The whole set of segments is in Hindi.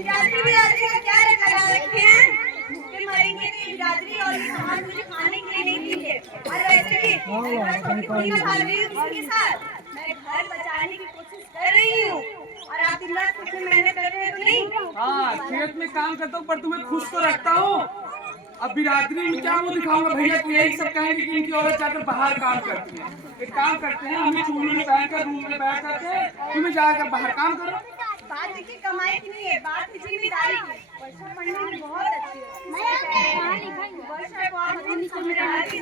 बिरादरी बिरादरी का क्या लगा रखे हैं? भूखे मरेंगे नहीं बिरादरी, और ये सामान मुझे खाने के लिए नहीं देंगे। और वैसे भी मैं छोटी थोड़ी ना खा रही हूँ किसी के साथ, मैं घर बचाने की कोशिश कर रही हूँ, और आप दिन रात कितनी मेहनत कर रहे हैं तो नहीं। हाँ, खेत में काम करता हूँ पर तुम्हें खुश तो रखता हूँ। अब बिरादरी में क्या मुँह दिखाऊंगा भैया को, यही सब कहेंगे कि इनकी औरत जाकर बाहर काम करती है। एक काम करते हैं, हम ही चूल्हे में बैठकर रूम में बैठ करके तुम्हें जाकर बाहर काम करो। बात देखिए कमाई की नहीं है, बात है जिम्मेदारी की। वर्षा पढ़ने में बहुत अच्छी है, वर्षा को आप अपनी जिम्मेदारी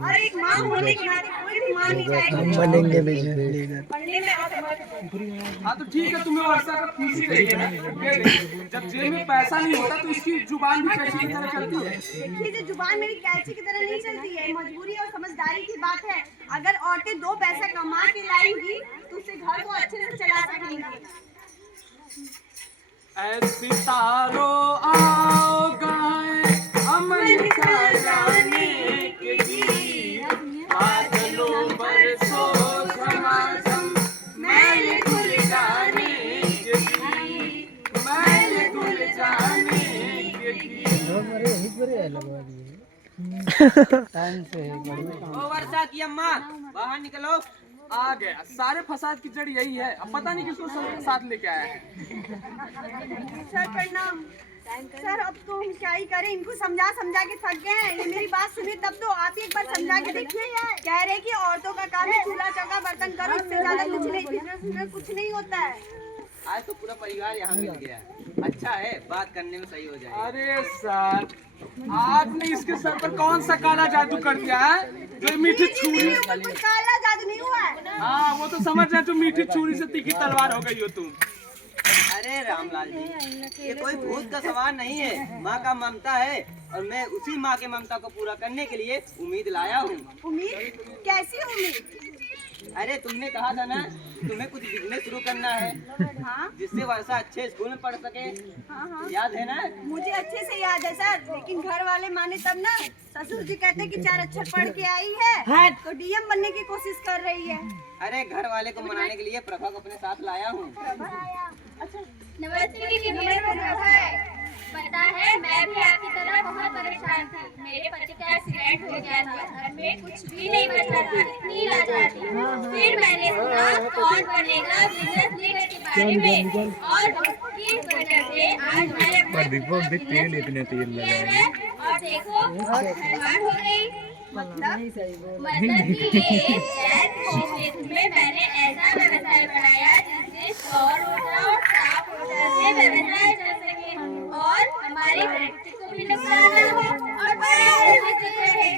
और एक माँ होने के नाते कोई भी माँ नहीं चाहेगी बनेंगे बिजनेस पढ़ने में असमर्थ। हाँ तो ठीक है, तुम्हें वर्षा का खुशी देंगे ना। ये देखो, जब जेब में पैसा नहीं होता तो इसकी जुबान भी कैसी की तरह चलती है। देखिए जो जुबान मेरी कैंची की तरह नहीं चलती है, मजबूरी और समझदारी की बात है। अगर औरतें दो पैसा कमा के लाएंगी तो उससे घर को अच्छे से चला सकेंगी। ऐ सितारों आओ गाएं अमन का गाने के गीत, बादलों बरसो झमाझम मैल खुल जाने के गीत, मैल खुल जाने के गीत। ओ वर्षा की अम्मा बाहर निकलो। आ गया, सारे फसाद की जड़ यही है। अब पता नहीं किसको साथ लेके आया है। सर प्रणाम। सर अब तो हम क्या ही करें, इनको समझा समझा के थक गए हैं। ये मेरी बात सुने तब तो आप ही एक बार समझा के देखिए। कह रहे कि औरतों का काम है चूल्हा चौका बर्तन करो, इससे ज्यादा कुछ नहीं, बिजनेस कुछ नहीं होता है। आज तो पूरा परिवार यहाँ मिल गया। अच्छा है, बात करने में सही हो जाए। अरे सर, आपने इसके सर पर कौन सा काला जादू कर दिया है जो मीठी छुरी? काला जादू नहीं हुआ है। हाँ वो तो समझ रहे, तुम मीठी छुरी से तीखी तलवार हो गई हो तुम। अरे रामलाल जी, ये कोई भूत का सवाल नहीं है, माँ का ममता है, और मैं उसी माँ के ममता को पूरा करने के लिए उम्मीद लाया हूँ। उम्मीद? कैसी उम्मीद? अरे तुमने कहा था ना तुम्हें कुछ बिजनेस शुरू करना है, हाँ जिससे वर्षा अच्छे स्कूल में पढ़ सके। हाँ याद है ना? मुझे अच्छे से याद है सर, लेकिन घर वाले माने तब ना। ससुर जी कहते कि 4 अक्षर पढ़ के आई है तो डीएम बनने की कोशिश कर रही है। अरे घर वाले को मनाने के लिए प्रभा को अपने साथ लाया हूँ। नमस्ते दीदी, मेरा प्रभा है। पता है मैं भी आपकी तरह बहुत परेशान थी। मेरे पति का एक्सीडेंट हो गया था, घर में कुछ भी नहीं बचा था, इतनी लाचार थी। फिर मैंने सुना कौन बनेगा बिजनेस लीडर के बारे में, और उसकी वजह से आज मैंने अपना और देखो धनवान हो गई। मतलब कि ये जैन होममेड में मैंने ऐसा व्यवसाय बनाया जिससे सौर ऊर्जा और साफ ऊर्जा से व्यवसाय चल सके, और हमारी प्रकृति को भी नुकसान न हो और पर्यावरण भी सुख रहे।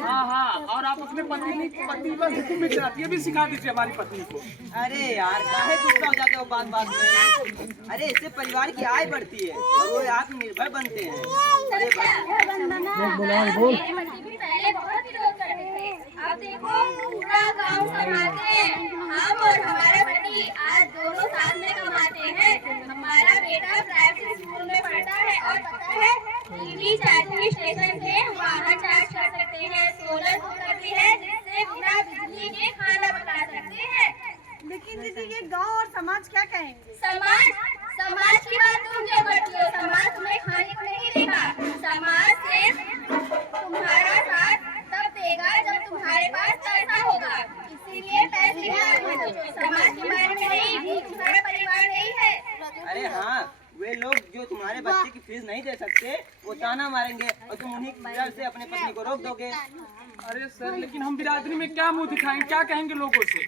हाँ हाँ, और आप अपने पति पर हुक्म भी चलाती है, भी सिखा दीजिए हमारी पत्नी को। अरे यार काहे गुस्सा हो जाते हो बात बात में? अरे इससे परिवार की आय बढ़ती है और वो आत्मनिर्भर बनते हैं। अरे मेरे पति भी पहले बहुत विरोध करते थे, अब देखो पूरा गांव संभालते हैं। हम और हमारा पति आज दोनों साथ में कमाते हैं। हमारा बेटा प्राइवेट स्कूल में पढ़ता है, और पता है टीवी चार्जिंग स्टेशन से वाहन चार्ज कर सकते हैं, सोलर बुक करते हैं, जिससे बिना बिजली के खाना पका सकते हैं। लेकिन दीदी ये गांव और समाज क्या कहेंगे? समाज की बात तुम क्यों करती हो? समाज तुम्हें खाने को नहीं देगा। समाज सिर्फ तुम्हारा साथ तब देगा जब तुम्हारे पास पैसा होगा। इसीलिए पैसे की बात मत सोचो, समाज के बारे में नहीं, तुम्हारा परिवार नहीं है। अरे हाँ, वे लोग जो तुम्हारे बच्चे की फीस नहीं दे सकते वो ताना मारेंगे और तुम उन्हीं की वजह से अपने पत्नी को रोक दोगे। अरे सर, लेकिन हम बिरादरी में क्या मुंह दिखाएं, क्या कहेंगे लोगों से?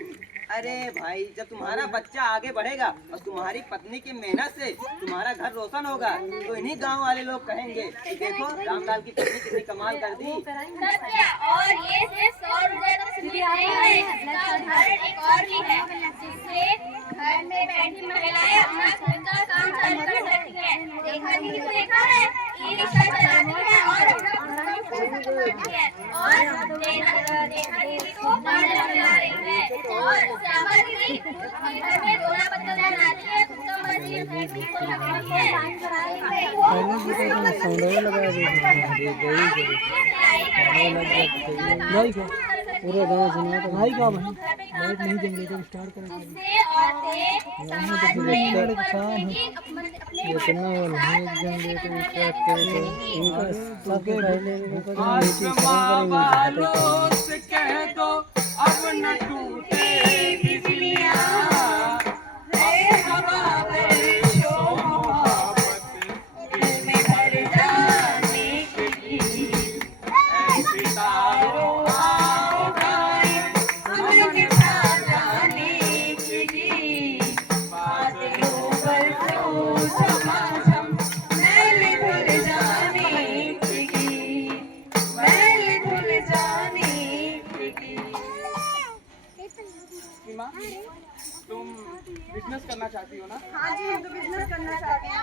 अरे भाई, जब तुम्हारा बच्चा आगे बढ़ेगा और तुम्हारी पत्नी की मेहनत से तुम्हारा घर रोशन होगा तो इन्हीं गांव वाले लोग कहेंगे कि देखो रामलाल की पत्नी कितनी कमाल कर दी। सत्य, और ये सिर्फ 100 रुपए तक सीमित नहीं है, इसका उदाहरण एक और भी है, जिससे घर में बैठी महिलाएं अपना खुद का काम चालू कर सकती है। देखा है, ये रिक्शा चलाती है और अपना खुद का पैसा कमाती है, और देखा दीदी को पार्लर चला रही है, और श्यामा दीदी घर में डोला पत्तल बनाती है, खुद का मशीन फैक्ट्री खोल रखी है। पूरे गाँव सुना तो भाई का भाई लाइट नहीं जल रही तो स्टार्ट करेंगे। जिससे औरतें समाज में ऊपर उठेंगी, अपने आसमां वालों से कह दो अब न टूटे बिजलियां, रे हवा बरसो मोहब्बत दिल में भर जाने की, ऐ सितारों आओ गाएं हम निभा जाने की, बादलों बरसो झमाझम मैल धुल जाने की, मैल धुल जाने की। सीमा, तुम बिजनेस करना चाहती हो ना? हाँ जी, हम तो बिजनेस करना चाहते हैं।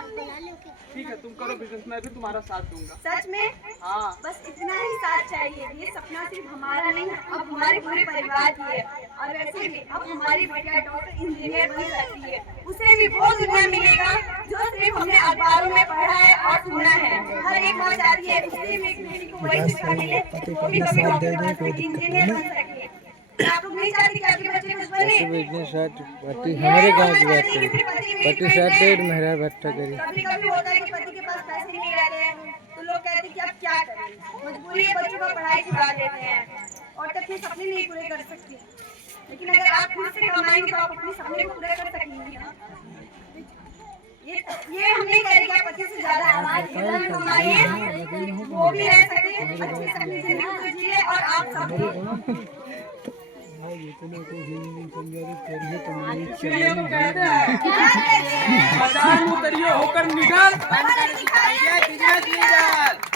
ठीक है, तुम करो बिजनेस, मैं भी तुम्हारा साथ दूंगा। सच में? हाँ। बस इतना ही साथ चाहिए। ये सपना सिर्फ हमारा नहीं, अब हमारे पूरे परिवार की है। और वैसे भी अब हमारी बेटिया डॉक्टर इंजीनियर बन सकती है। उसे भी वो दुनिया मिलेगा जो सिर्फ हमने अखबारों में पढ़ा है और सुना है। हर एक माँ चाहती है उसकी भी एक बेटी को वही शिक्षा मिले, वो भी कभी डॉक्टर बन सके, इंजीनियर बन सके। आप लोग नहीं चाहते कि आपके बच्चे कुछ बने? हमारे गांव की बात करें, पति साथ डेढ़ मेहरा भट्टा करी। कभी कभी होता है कि पति के पास पैसे नहीं रहते हैं, तो लोग कहते हैं कि आप क्या करें, मजबूरी है, बच्चों का पढ़ाई छुड़ा देते हैं और तब अपने सपने नहीं पूरे कर सकते। लेकिन अगर आप खुद से कमाएंगे तो आप अपने सपने को पूरे कर सकेंगे ना। ये हम नहीं कह रहे कि आप पति से ज्यादा कमाइए, वो भी रह सके, अच्छी सपने जिंदगी जिए और आप सब इसलिए तो कहते हैं बाजार में उतरिए होकर निडर, बनकर दिखाइए बिजनेस लीडर।